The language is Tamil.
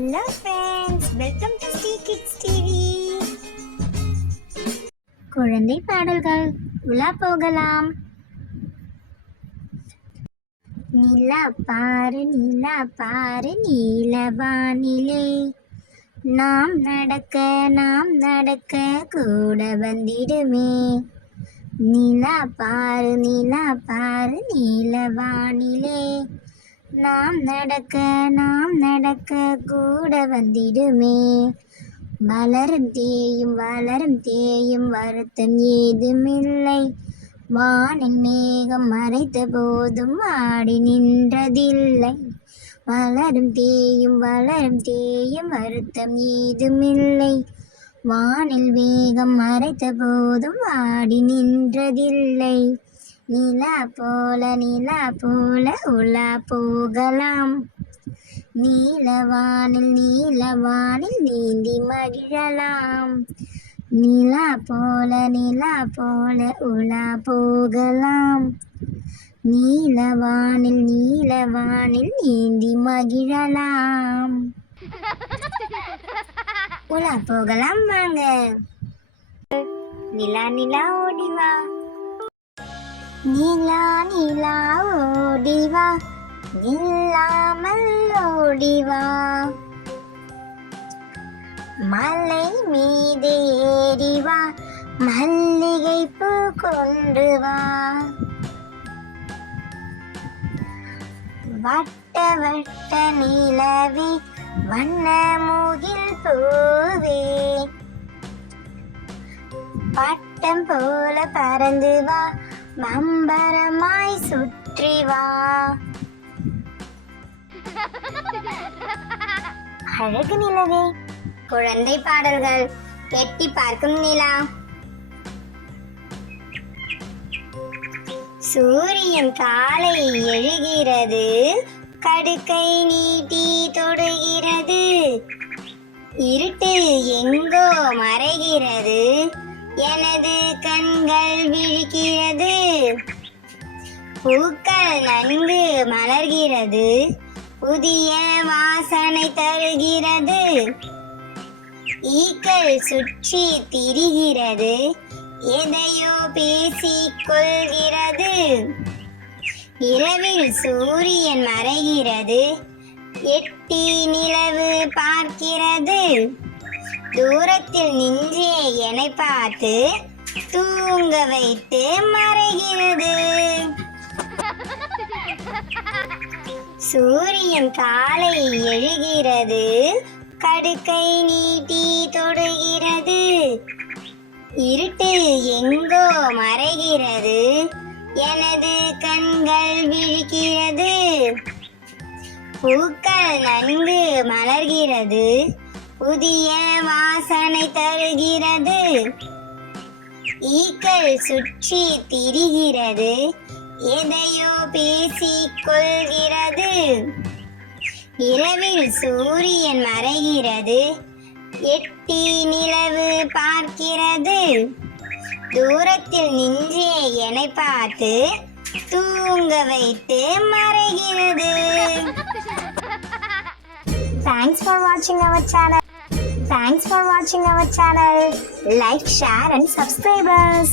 Hello friends, welcome to Stay Kids TV. குழந்தை பாடல்கள் உலா போகலாம். நிலா பாரு நிலா பாரு நீலவானிலே, நாம் நடக்க கூட வந்திடுமே. நிலா பாரு நீலவானிலே, நாம் நடக்க கூட வந்திடுமே. வளரும் தேயும் வருத்தம் ஏதுமில்லை, வானின் மேகம் மறைத்த போதும் ஆடி நின்றதில்லை. வளரும் தேயும் வருத்தம் ஏதுமில்லை, வானில் மேகம் மறைத்த போதும் ஆடி நின்றதில்லை. நிலா போல உலா போகலாம், நீலவானில் நீந்தி மகிழலாம். நிலா போல உலா போகலாம், நீலவானில் நீந்தி மகிழலாம். உலா போகலாம் வாங்க. நிலா ஓடிவா, நிலா ஓடிவா, நில்லாமல் ஓடிவா. மலை மீது ஏறிவா, மல்லிகை பூ கொண்டு வா. வட்ட நிலவே, வண்ண மூகில் பூவே, பட்டம் போல பறந்து வா, மம்பரமாய் சுற்றி வா. அழகு நிலவே. குழந்தை பாடல்கள். எட்டி பார்க்கும் நிலா. சூரியன் காலை எழுகிறது, கடுக்கை நீட்டி தொடுகிறது. இருட்டு எங்கோ மறைகிறது, எனது கண்கள் விழிக்கிறது. பூக்கள் நன்கு மலர்கிறது, புதிய வாசனை தருகிறது. ஈக்கள் சுற்றி திரிகிறது, எதையோ பேசிக் கொள்கிறது. இரவில் சூரியன் மறைகிறது, எட்டி நிலவு பார்க்கிறது. தூரத்தில் நின்றே என்னை பார்த்து தூங்க வைத்து மறைகிறது. சூரியன் காலை எழுகிறது, கடுக்கை நீட்டி தொடுகிறது. இருட்டு எங்கோ மறைகிறது, எனது கண்கள் விழிக்கிறது. பூக்கள் நன்கு மலர்கிறது, புதிய வாசனை தருகிறது. ஈக்கள் சுற்றி திரிகிறது, எதையோ பேசிக் கொள்கிறது. இரவில் சூரியன் மறைகிறது, எட்டி நிலவு பார்க்கிறது. தூரத்தில் நின்றே என்னை பார்த்து தூங்க வைத்து மறைகிறது. Thanks for watching our channel. Like, share and subscribe us.